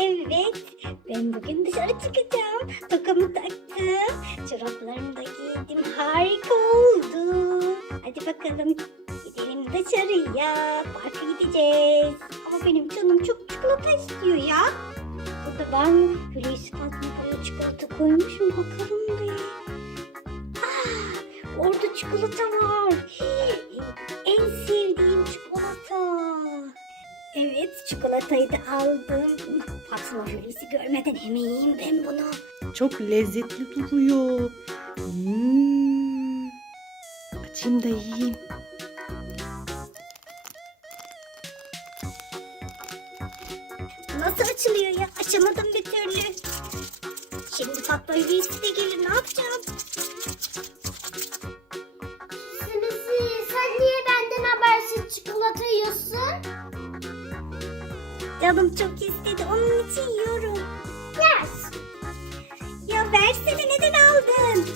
Evet, ben bugün dışarı çıkacağım. Tokamı taktım, çoraplarımı da giydim. Harika oldu. Hadi bakalım, gidelim dışarıya. Parka gideceğiz. Ama benim canım çok çikolata istiyor ya. Burada ben Hulusi Fatma çikolata koymuşum. Bakalım bir. Ah, orada çikolata var. En Evet çikolatayı da aldım. Fatma Hulusi görmeden hemen yiyeyim ben bunu. Çok lezzetli duruyor. Hmm. Açayım da yiyeyim. Nasıl açılıyor ya? Açamadım bir türlü. Şimdi Fatma Hulusi de Canım çok istedi onun için yiyorum. Yes. Ya versene neden aldın?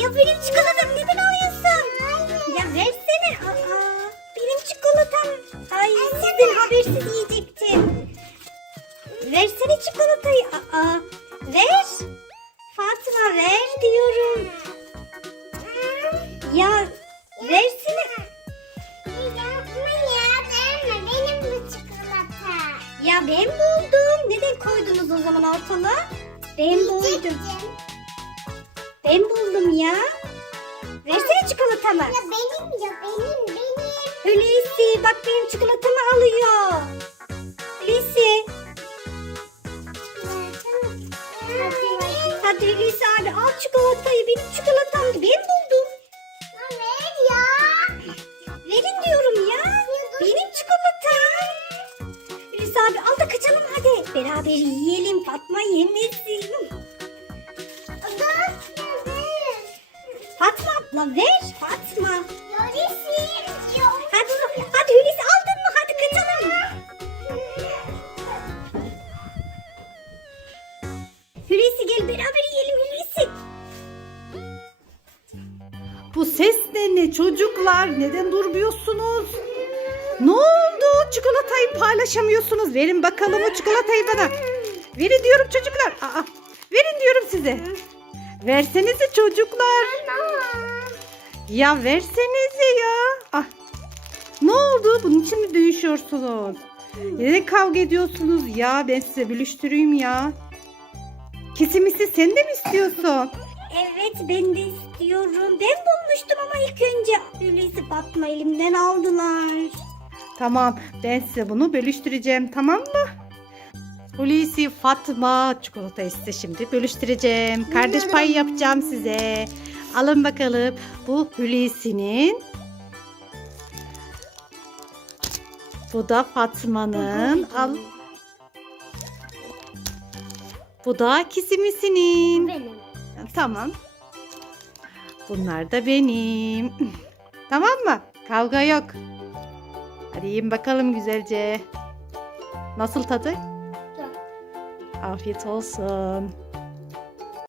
Ya benim çikolatamı neden alıyorsun? Ya versene. Aa, benim çikolatam. Ay sizden habersiz yiyecektim. Versene çikolatayı. Aa, ver. Ben buldum. Neden koydunuz o zaman ortalığa? Ben buldum. Ben buldum ya. Versene çikolatamı. Ya benim ya benim benim. Hulusi bak benim çikolatamı alıyor. Hulusi. Hadi Hulusi abi al çikolatayı. Benim çikolatamdı. Ben buldum. Beraber yiyelim. Fatma yemesin. Fatma abla ver. Fatma. Hadi, hadi Hulusi aldın mı? Hadi kaçalım. Hulusi gel beraber yiyelim Hulusi. Bu ses de ne çocuklar? Neden durmuyorsunuz? Ne oldu? Çikolatayı paylaşamıyorsunuz. Verin bakalım o çikolatayı bana. Verin diyorum çocuklar. Aa, verin diyorum size. Versenize çocuklar. Ya versenize ya. Ah. Ne oldu? Bunun için mi dövüşüyorsunuz? Neden kavga ediyorsunuz ya? Ben size bölüştüreyim ya. Kesimisi sen de mi istiyorsun? Evet ben de istiyorum. Ben bulmuştum ama ilk önce Hulusi Fatma elimden aldılar. Tamam ben size bunu bölüştüreceğim tamam mı? Hulusi Fatma çikolata iste şimdi bölüştüreceğim. Kardeş payı yapacağım size. Alın bakalım bu Hulusi'nin. Bu da Fatma'nın. Al. Bu da Kisimisinin. Benim. Tamam. Bunlar da benim. tamam mı? Kavga yok. Hadi yiyin bakalım güzelce. Nasıl tadı? Güzel. Afiyet olsun.